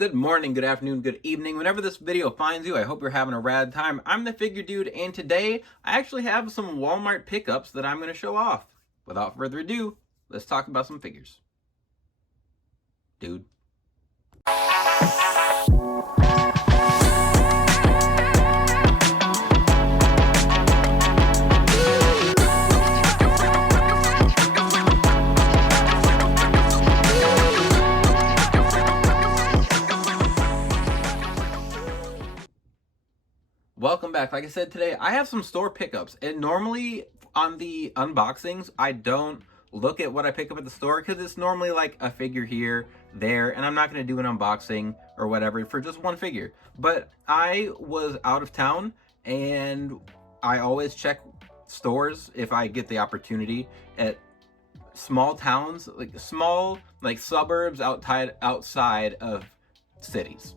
Good morning, good afternoon, good evening. Whenever this video finds you, I hope you're having a rad time. I'm the Figure Dude, and today I actually have some Walmart pickups that I'm going to show off. Without further ado, let's talk about some figures. Dude. Welcome back. Like I said, today I have some store pickups, and normally on the unboxings I don't look at what I pick up at the store because it's normally like a figure here, there, and I'm not going to do an unboxing or whatever for just one figure. But I was out of town, and I always check stores if I get the opportunity at small towns, like small suburbs outside of cities.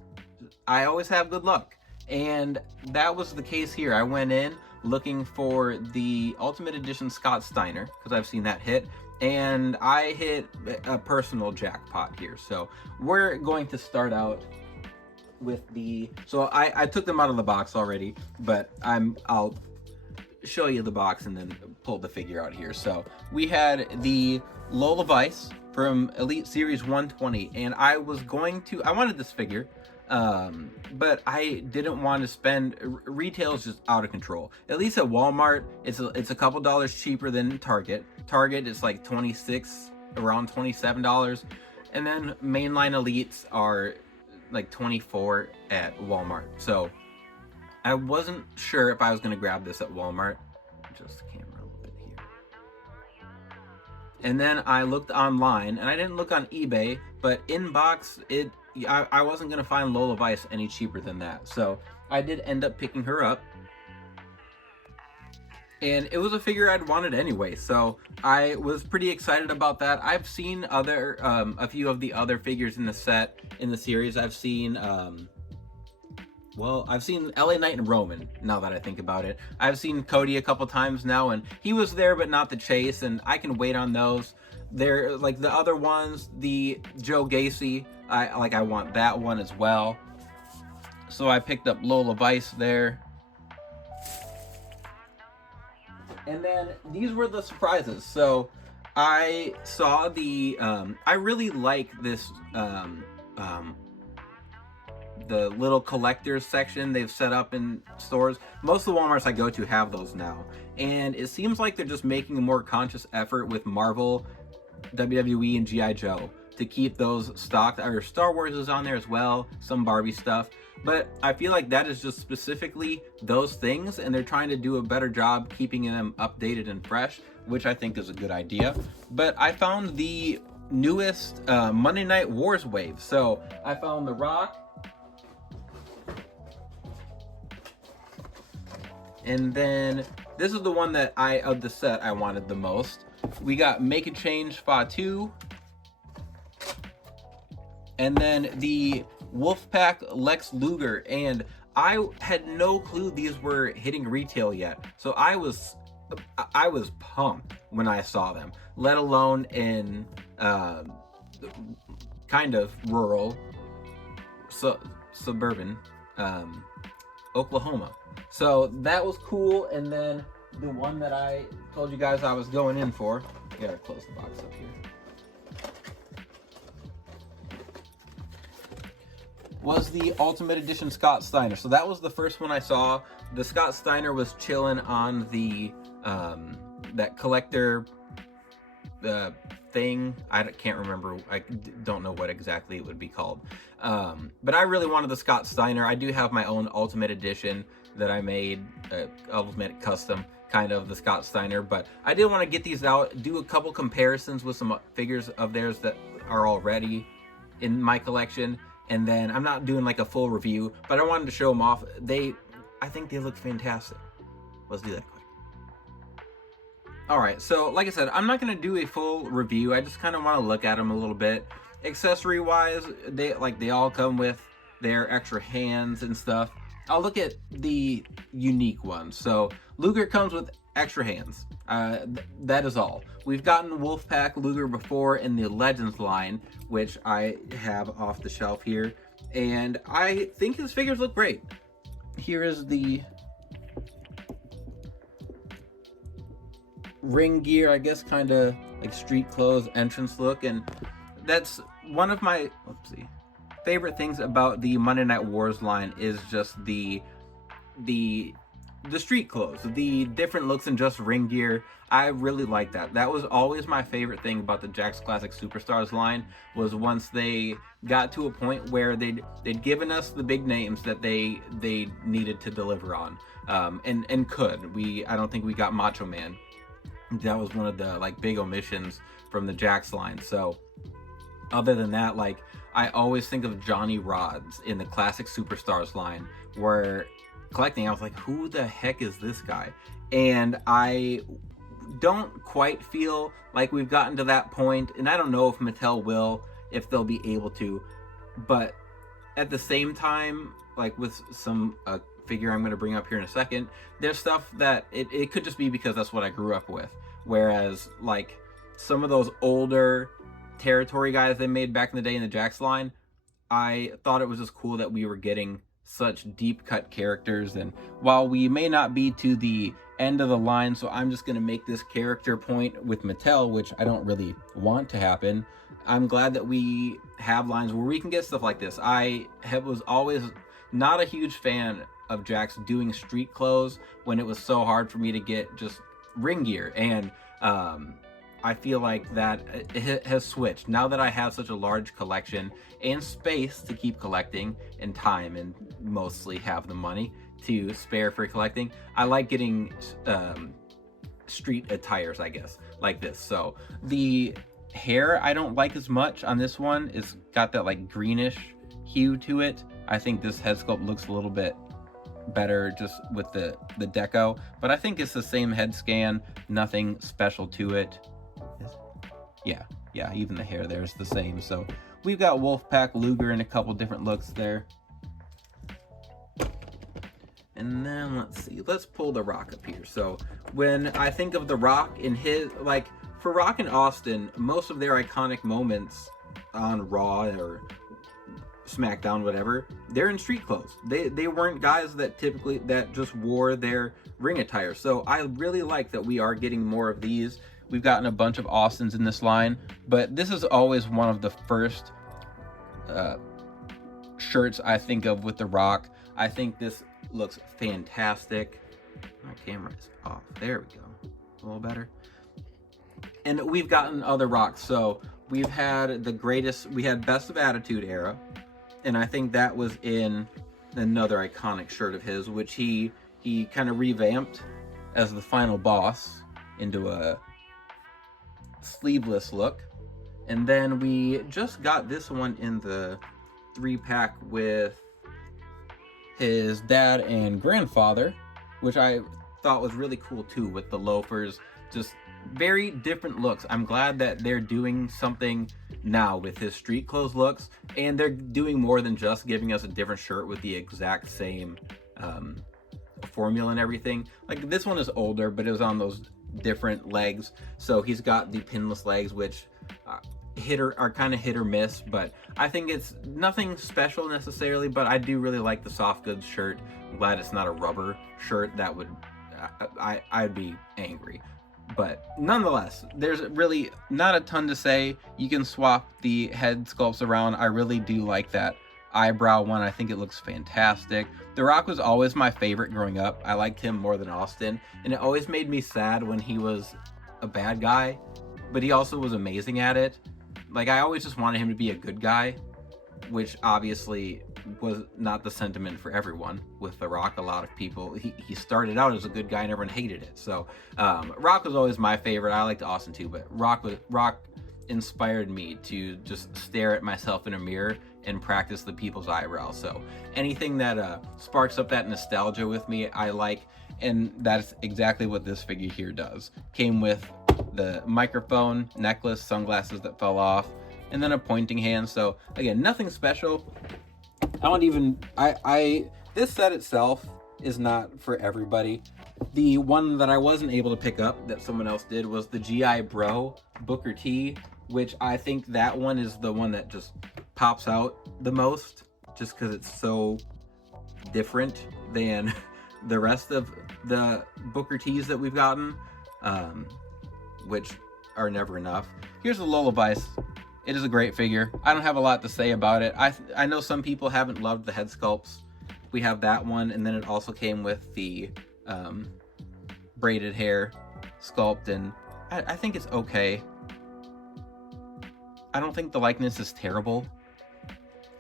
I always have good luck. And that was the case here. I went in looking for the Ultimate Edition Scott Steiner because I've seen that hit, and I hit a personal jackpot here. So we're going to start out with so I took them out of the box already, but I'll show you the box and then pull the figure out here. So we had the Lola Vice from Elite Series 120, and I wanted this figure. But I didn't want to spend. Retail is just out of control. At least at Walmart, it's a couple dollars cheaper than Target. Target is like around $27, and then mainline elites are like $24 at Walmart. So I wasn't sure if I was going to grab this at Walmart. Just the camera a little bit here. And then I looked online, and I didn't look on eBay, but inbox I wasn't going to find Lola Vice any cheaper than that. So I did end up picking her up. And it was a figure I'd wanted anyway. So I was pretty excited about that. I've seen a few of the other figures in the set, in the series. I've seen LA Knight and Roman, now that I think about it. I've seen Cody a couple times now, and he was there but not the chase, and I can wait on those. They're like the other ones, the Joe Gacy, I want that one as well. So I picked up Lola Vice there. And then these were the surprises. So I saw I really like this, the little collectors section they've set up in stores. Most of the Walmarts I go to have those now. And it seems like they're just making a more conscious effort with Marvel, WWE, and G.I. Joe to keep those stocked. Or Star Wars is on there as well, some Barbie stuff. But I feel like that is just specifically those things, and they're trying to do a better job keeping them updated and fresh, which I think is a good idea. But I found the newest Monday Night Wars wave. So I found The Rock, and then this is the one that of the set I wanted the most. We got Make a Change Fatu, and then the Wolfpack Lex Luger, and I had no clue these were hitting retail yet. So I was pumped when I saw them, let alone in kind of rural, suburban Oklahoma. So that was cool. And then the one that I told you guys I was going in for, I gotta close the box up here, was the Ultimate Edition Scott Steiner. So that was the first one I saw. The Scott Steiner was chilling on the that collector thing. I can't remember. I don't know what exactly it would be called. But I really wanted the Scott Steiner. I do have my own Ultimate Edition that I made, Ultimate Custom, kind of the Scott Steiner. But I did want to get these out, do a couple comparisons with some figures of theirs that are already in my collection. And then I'm not doing like a full review, but I wanted to show them off. I think they look fantastic. Let's do that quick. Alright, so like I said, I'm not going to do a full review. I just kind of want to look at them a little bit. Accessory wise, they all come with their extra hands and stuff. I'll look at the unique ones. So Luger comes with extra hands. That is all. We've gotten Wolfpack Luger before in the Legends line, which I have off the shelf here. and I think his figures look great. Here is the ring gear, I guess, kind of like street clothes entrance look, and that's one of my favorite things about the Monday Night Wars line is just the street clothes, the different looks and just ring gear. I really like that. That was always my favorite thing about the Jakks Classic Superstars line, was once they got to a point where they'd given us the big names that they needed to deliver on, and could. I don't think we got Macho Man. That was one of the like big omissions from the Jakks line. So other than that, like, I always think of Johnny Rods in the Classic Superstars line, where collecting, I was like, who the heck is this guy? And I don't quite feel like we've gotten to that point, and I don't know if Mattel will, if they'll be able to, but at the same time, like with some figure I'm going to bring up here in a second, there's stuff that it could just be because that's what I grew up with, whereas like some of those older territory guys they made back in the day in the Jakks line, I thought it was just cool that we were getting such deep cut characters. And while we may not be to the end of the line, so I'm just going to make this character point with Mattel, which I don't really want to happen, I'm glad that we have lines where we can get stuff like this. Was always not a huge fan of Jakks doing street clothes when it was so hard for me to get just ring gear, and I feel like that it has switched. Now that I have such a large collection and space to keep collecting, and time, and mostly have the money to spare for collecting, I like getting street attires, I guess, like this. So the hair I don't like as much on this one. It's got that like greenish hue to it. I think this head sculpt looks a little bit better just with the deco, but I think it's the same head scan, nothing special to it. Yeah, even the hair there is the same. So we've got Wolfpack Luger in a couple different looks there. And then let's pull The Rock up here. So when I think of The Rock in his, like, for Rock and Austin, most of their iconic moments on Raw or SmackDown, whatever, they're in street clothes. They weren't guys that just wore their ring attire. So I really like that we are getting more of these. We've gotten a bunch of Austins in this line, but this is always one of the first shirts I think of with The Rock. I think this looks fantastic. My camera is off. There we go. A little better. And we've gotten other Rocks. So we've had we had Best of Attitude era, and I think that was in another iconic shirt of his, which he kind of revamped as the final boss into a sleeveless look. And then we just got this one in the 3-pack with his dad and grandfather, which I thought was really cool too, with the loafers. Just very different looks. I'm glad that they're doing something now with his street clothes looks, and they're doing more than just giving us a different shirt with the exact same formula and everything. Like, this one is older, but it was on those different legs, so he's got the pinless legs, which are kind of hit or miss, but I think it's nothing special necessarily. But I do really like the soft goods shirt. I'm glad it's not a rubber shirt. That would I'd be angry. But nonetheless, there's really not a ton to say. You can swap the head sculpts around. I really do like that eyebrow one. I think it looks fantastic. The Rock was always my favorite growing up. I liked him more than Austin, and it always made me sad when he was a bad guy, but he also was amazing at it. Like, I always just wanted him to be a good guy, which obviously was not the sentiment for everyone with The Rock. A lot of people, he started out as a good guy and everyone hated it. So Rock was always my favorite. I liked Austin too, but Rock inspired me to just stare at myself in a mirror and practice the people's eyebrows. So anything that sparks up that nostalgia with me, I like, and that's exactly what this figure here does. Came with the microphone, necklace, sunglasses that fell off, and then a pointing hand. So again, nothing special. This set itself is not for everybody. The one that I wasn't able to pick up that someone else did was the GI Bro Booker T, which I think that one is the one that just pops out the most. just because it's so different than the rest of the Booker T's that we've gotten, which are never enough. Here's the Lullabies. It is a great figure. I don't have a lot to say about it. I know some people haven't loved the head sculpts. We have that one, and then it also came with the braided hair sculpt, and I think it's okay. I don't think the likeness is terrible.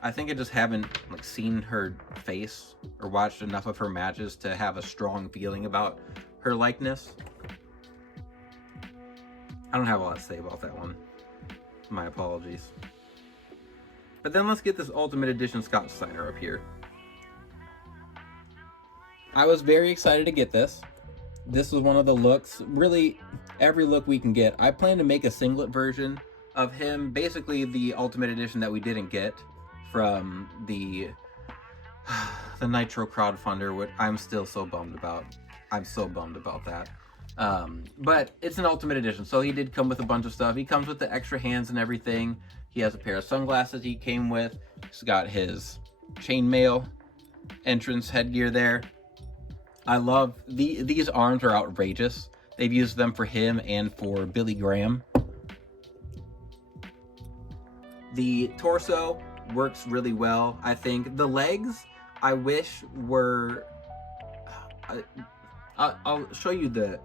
I think I just haven't like seen her face or watched enough of her matches to have a strong feeling about her likeness. I don't have a lot to say about that one. My apologies. But then let's get this Ultimate Edition Scott Steiner up here. I was very excited to get this. This was one of the looks, really every look we can get. I plan to make a singlet version of him, basically the Ultimate Edition that we didn't get from the Nitro crowdfunder, which I'm still so bummed about. I'm so bummed about that. But it's an Ultimate Edition, so he did come with a bunch of stuff. He comes with the extra hands and everything. He has a pair of sunglasses he came with. He's got his chainmail entrance headgear there. I love these arms are outrageous. They've used them for him and for Billy Graham. The torso works really well, I think. The legs, I wish were... I'll show you the...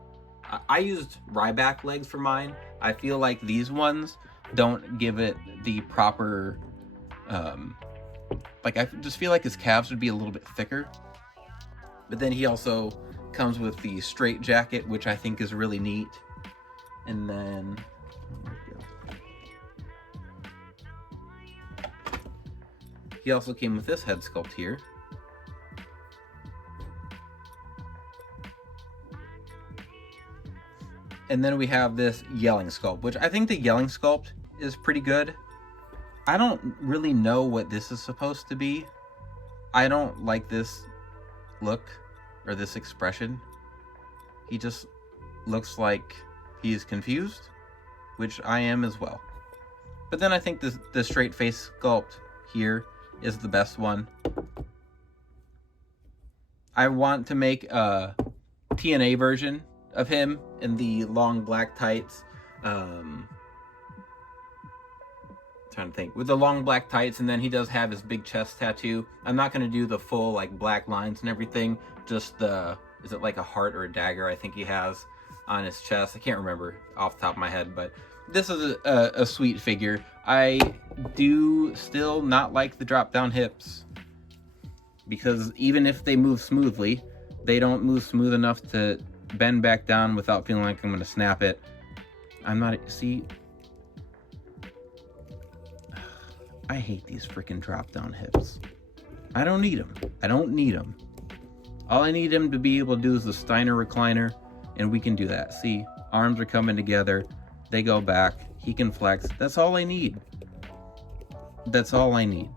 I used Ryback legs for mine. I feel like these ones don't give it the proper... like, I just feel like his calves would be a little bit thicker. But then he also comes with the straight jacket, which I think is really neat. And then... he also came with this head sculpt here. And then we have this yelling sculpt, which I think the yelling sculpt is pretty good. I don't really know what this is supposed to be. I don't like this look or this expression. He just looks like he's confused, which I am as well. But then I think the straight face sculpt here is the best one. I want to make a TNA version of him in the long black tights. Trying to think. With the long black tights, and then he does have his big chest tattoo. I'm not going to do the full like black lines and everything. Just the, is it like a heart or a dagger I think he has on his chest. I can't remember off the top of my head, but this is a sweet figure. I do still not like the drop down hips, because even if they move smoothly, they don't move smooth enough to bend back down without feeling like I'm going to snap it. I'm not, see, I hate these freaking drop down hips. I don't need them. I don't need them. All I need him to be able to do is the Steiner recliner, and we can do that. See, arms are coming together. They go back. He can flex. That's all I need. That's all I need.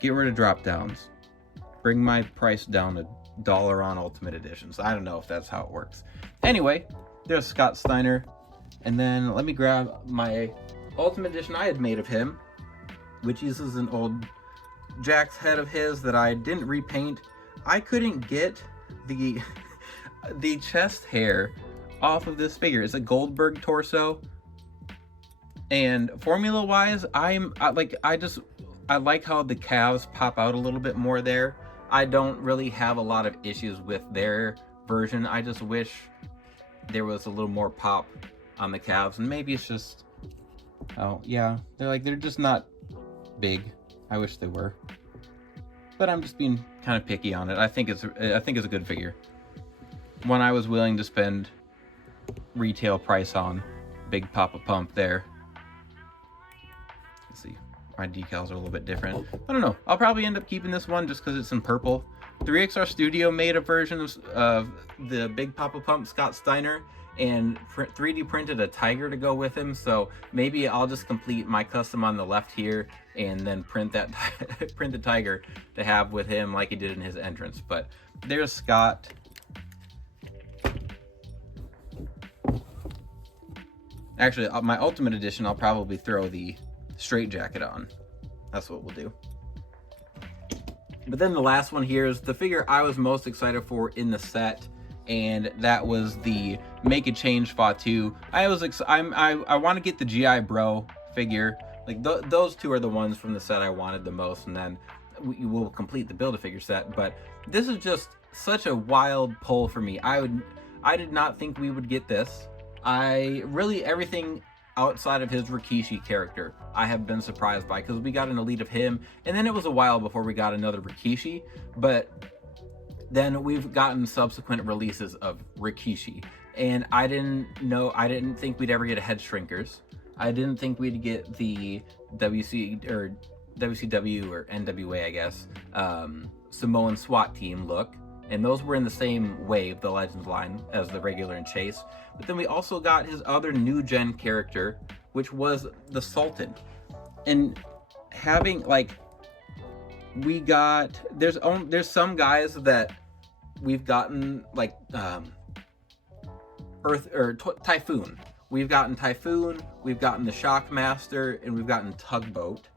Get rid of drop downs. Bring my price down $1 on Ultimate Editions. I don't know if that's how it works. Anyway, there's Scott Steiner. And then let me grab my Ultimate Edition I had made of him, which uses an old Jack's head of his that I didn't repaint. I couldn't get the the chest hair off of this figure. It's a Goldberg torso, and formula wise, I like how the calves pop out a little bit more there. I don't really have a lot of issues with their version. I just wish there was a little more pop on the calves, and maybe it's just, oh yeah, they're just not big. I wish they were, but I'm just being kind of picky on it. I think it's a good figure, one I was willing to spend retail price on. Big Papa Pump there. Let's see, my decals are a little bit different. I don't know, I'll probably end up keeping this one just because it's in purple. 3XR Studio made a version of the Big Papa Pump Scott Steiner and 3D printed a tiger to go with him, so maybe I'll just complete my custom on the left here and then print the tiger to have with him like he did in his entrance. But there's Scott. Actually, my Ultimate Edition, I'll probably throw the straight jacket on. That's what we'll do. But then the last one here is the figure I was most excited for in the set, and that was the Make a Change Fatu. I want to get the GI Bro figure. Like those two are the ones from the set I wanted the most, and then we will complete the Build-A-Figure set. But this is just such a wild pull for me. I did not think we would get this. Everything outside of his Rikishi character, I have been surprised by, because we got an Elite of him, and then it was a while before we got another Rikishi, but then we've gotten subsequent releases of Rikishi, and I didn't think we'd ever get a Head Shrinkers. I didn't think we'd get the WCW or NWA, I guess, Samoan SWAT team look, and those were in the same wave, the Legends line, as the regular and Chase. But then we also got his other new gen character, which was the Sultan. And having, like, we got, there's some guys that we've gotten, like, Typhoon. We've gotten Typhoon, we've gotten the Shockmaster, and we've gotten Tugboat.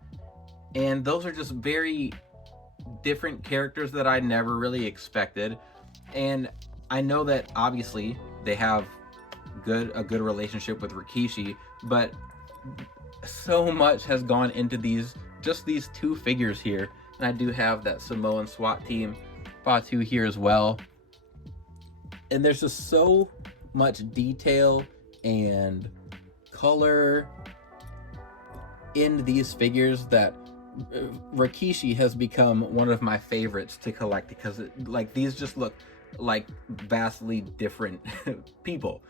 And those are just very different characters that I never really expected. And I know that obviously they have a good relationship with Rikishi, but so much has gone into these two figures here. And I do have that Samoan SWAT team Fatu here as well. And there's just so much detail and color in these figures that Rikishi has become one of my favorites to collect, because these just look like vastly different people,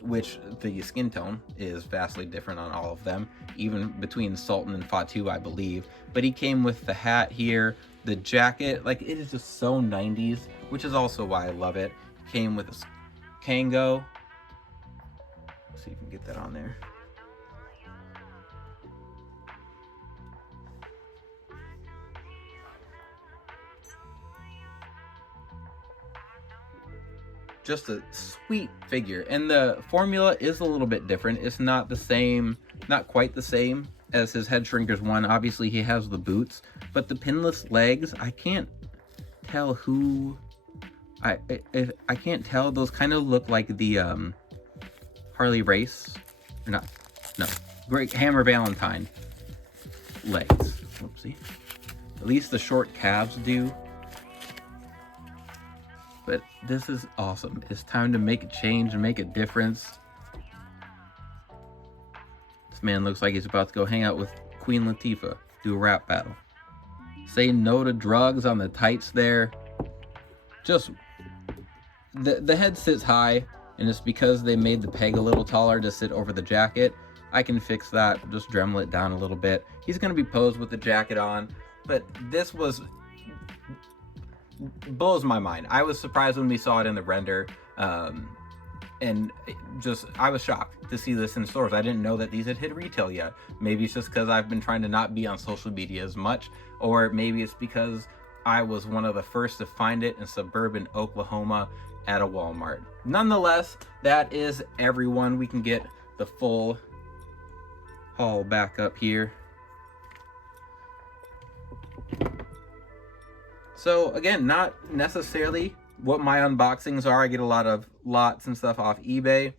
which the skin tone is vastly different on all of them, even between Sultan and Fatu, I believe. But he came with the hat here, the jacket, like, it is just so 90s, which is also why I love it. Came with a Kango. Let's see if we can get that on there. Just a sweet figure, and the formula is a little bit different. It's not the same, not quite the same as his Head Shrinkers one. Obviously he has the boots, but the pinless legs, I can't tell who I can't tell. Those kind of look like the Harley Race, or not, no, Great Hammer Valentine legs. Whoopsie. At least the short calves do. But this is awesome. It's time to make a change and make a difference. This man looks like he's about to go hang out with Queen Latifah, do a rap battle. Say no to drugs on the tights there. Just, the head sits high, and it's because they made the peg a little taller to sit over the jacket. I can fix that, just Dremel it down a little bit. He's going to be posed with the jacket on, but this blows my mind. I was surprised when we saw it in the render, and I was shocked to see this in stores. I didn't know that these had hit retail yet. Maybe it's just because I've been trying to not be on social media as much, or maybe it's because I was one of the first to find it in suburban Oklahoma at a Walmart. Nonetheless, that is everyone. We can get the full haul back up here. So again, not necessarily what my unboxings are. I get a lot of lots and stuff off eBay,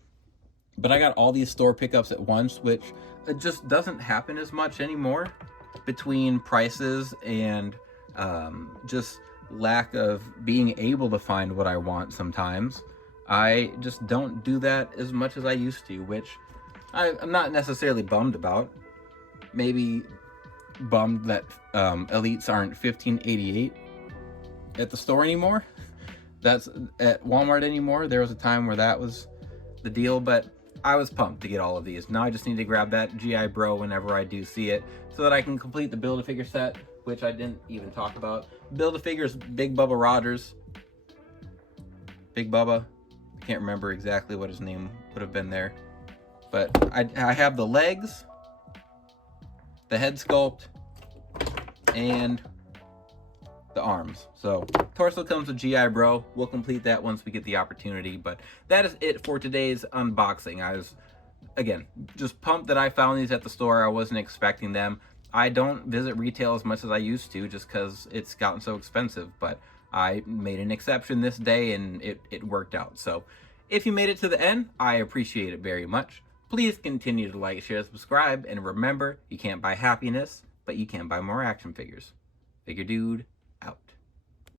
but I got all these store pickups at once, which it just doesn't happen as much anymore, between prices and just lack of being able to find what I want sometimes. I just don't do that as much as I used to, which I'm not necessarily bummed about. Maybe bummed that Elites aren't $15.88 at the store anymore. That's at Walmart anymore. There was a time where that was the deal, but I was pumped to get all of these. Now I just need to grab that GI Bro whenever I do see it, so that I can complete the Build-A-Figure set, which I didn't even talk about. Build-A-Figure's Big Bubba Rogers. Big Bubba. I can't remember exactly what his name would have been there. But I have the legs, the head sculpt, and the arms. So torso comes with GI Bro. We'll complete that once we get the opportunity, but that is it for today's unboxing. I was, again, just pumped that I found these at the store. I wasn't expecting them. I don't visit retail as much as I used to just because it's gotten so expensive, but I made an exception this day and it worked out. So if you made it to the end, I appreciate it very much. Please continue to like, share, subscribe, and remember, you can't buy happiness, but you can buy more action figures. Figure dude